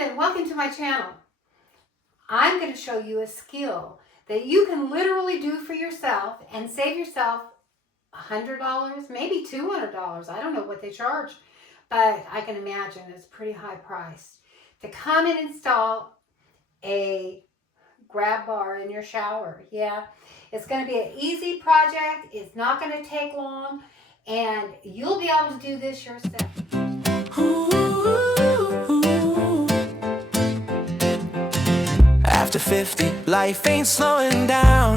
and welcome to my channel. I'm going to show you a skill that you can literally do for yourself and save yourself $100, maybe $200. I don't know what they charge, but I can imagine it's pretty high priced. To come and install a grab bar in your shower. Yeah, it's going to be an easy project. It's not going to take long, and you'll be able to do this yourself. After 50, life ain't slowing down.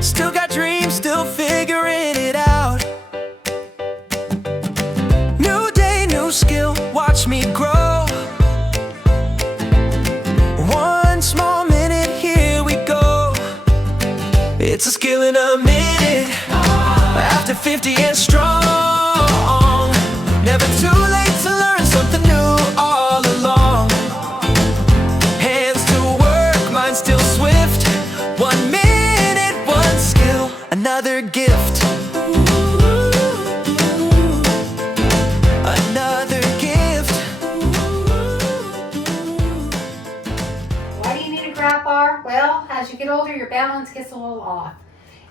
Still got dreams, still figuring it out. New day, new skill, watch me grow. One small minute, here we go. It's a skill in a minute. After 50 and strong. Never too late to learn something new all along. Hands to work, mind still swift. 1 minute, one skill, another gift. Another gift. Why do you need a grab bar? Well, as you get older, your balance gets a little off.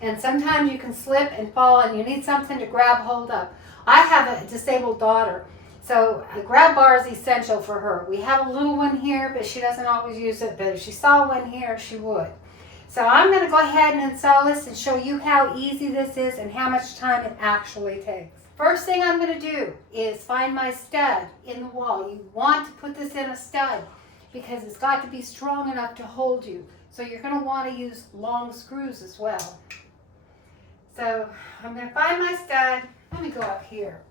And sometimes you can slip and fall and you need something to grab hold of. I have a disabled daughter, so a grab bar is essential for her. We have a little one here, but she doesn't always use it, but if she saw one here, she would. So I'm going to go ahead and install this and show you how easy this is and how much time it actually takes. First thing I'm going to do is find my stud in the wall. You want to put this in a stud because it's got to be strong enough to hold you. So you're going to want to use long screws as well. So I'm going to find my stud. Let me go up here.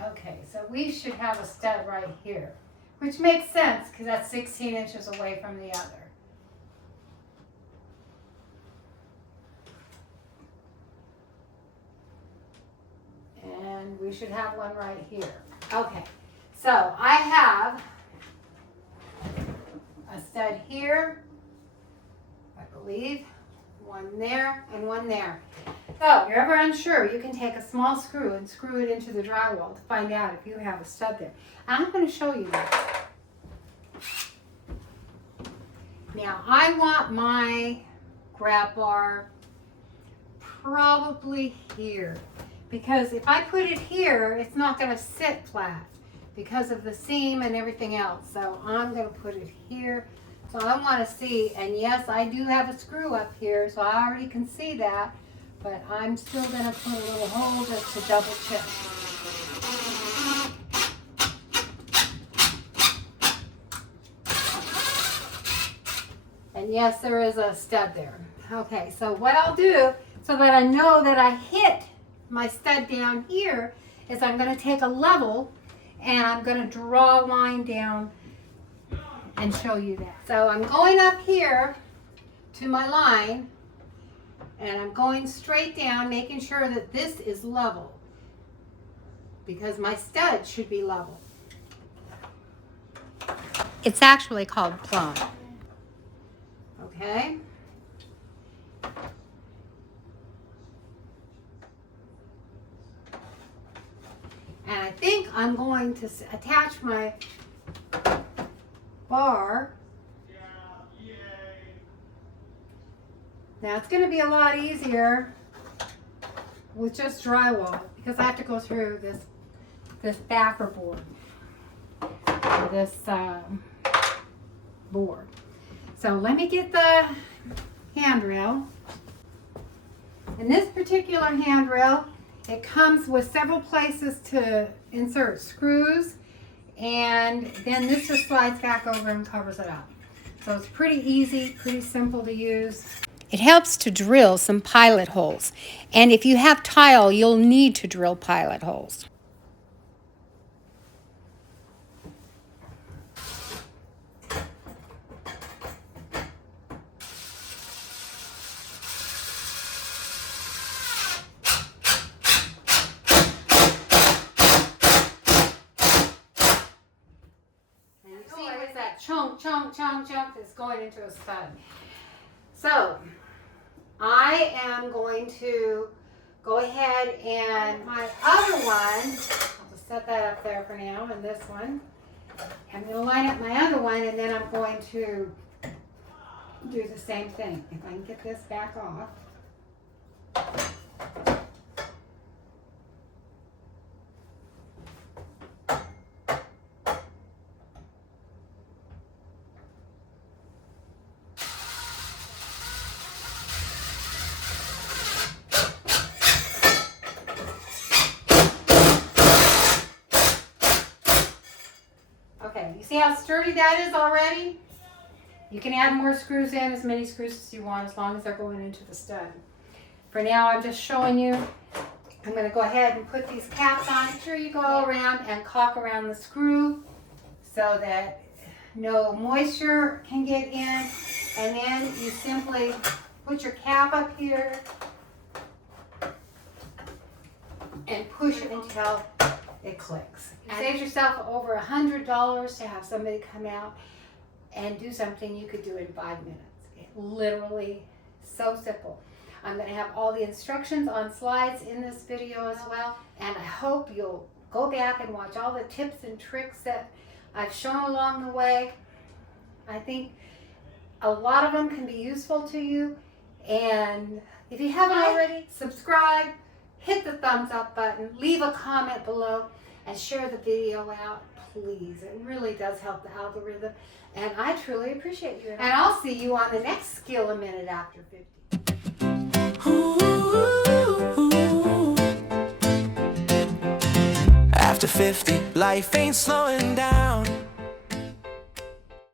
Okay, so we should have a stud right here, which makes sense because that's 16 inches away from the other. And we should have one right here. Okay, so I have a stud here, I believe, one there and one there. So if you're ever unsure, you can take a small screw and screw it into the drywall to find out if you have a stud there. I'm going to show you that. Now I want my grab bar probably here, because if I put it here, it's not going to sit flat because of the seam and everything else. So I'm going to put it here. So I want to see, and yes, I do have a screw up here, so I already can see that, but I'm still going to put a little hole just to double check. And yes, there is a stud there. Okay, so what I'll do, so that I know that I hit my stud down here, is I'm going to take a level and I'm going to draw a line down and show you that. So I'm going up here to my line and I'm going straight down, making sure that this is level because my stud should be level. It's actually called plumb. Okay. And I think I'm going to attach my bar. Now it's going to be a lot easier with just drywall because I have to go through this backer board, or this board. So let me get the handrail. And this particular handrail, it comes with several places to insert screws, and then this just slides back over and covers it up. So it's pretty easy, pretty simple to use. It helps to drill some pilot holes, and if you have tile, you'll need to drill pilot holes. chunk that's going into a stud. So I am going to go ahead and my other one, I'll just set that up there for now, and this one. I'm going to line up my other one, and then I'm going to do the same thing. If I can get this back off. Okay, you see how sturdy that is already? You can add more screws in, as many screws as you want, as long as they're going into the stud. For now, I'm just showing you. I'm going to go ahead and put these caps on. Make sure you go around and caulk around the screw so that no moisture can get in. And then you simply put your cap up here and push it until it clicks. You save yourself over $100 to have somebody come out and do something you could do in 5 minutes. It literally so simple. I'm going to have all the instructions on slides in this video as well, and I hope you'll go back and watch all the tips and tricks that I've shown along the way. I think a lot of them can be useful to you, and if you haven't already, subscribe, hit the thumbs up button, leave a comment below, and share the video out, please. It really does help the algorithm, and I truly appreciate you. And I'll see you on the next Skill a Minute After 50. After 50, life ain't slowing down.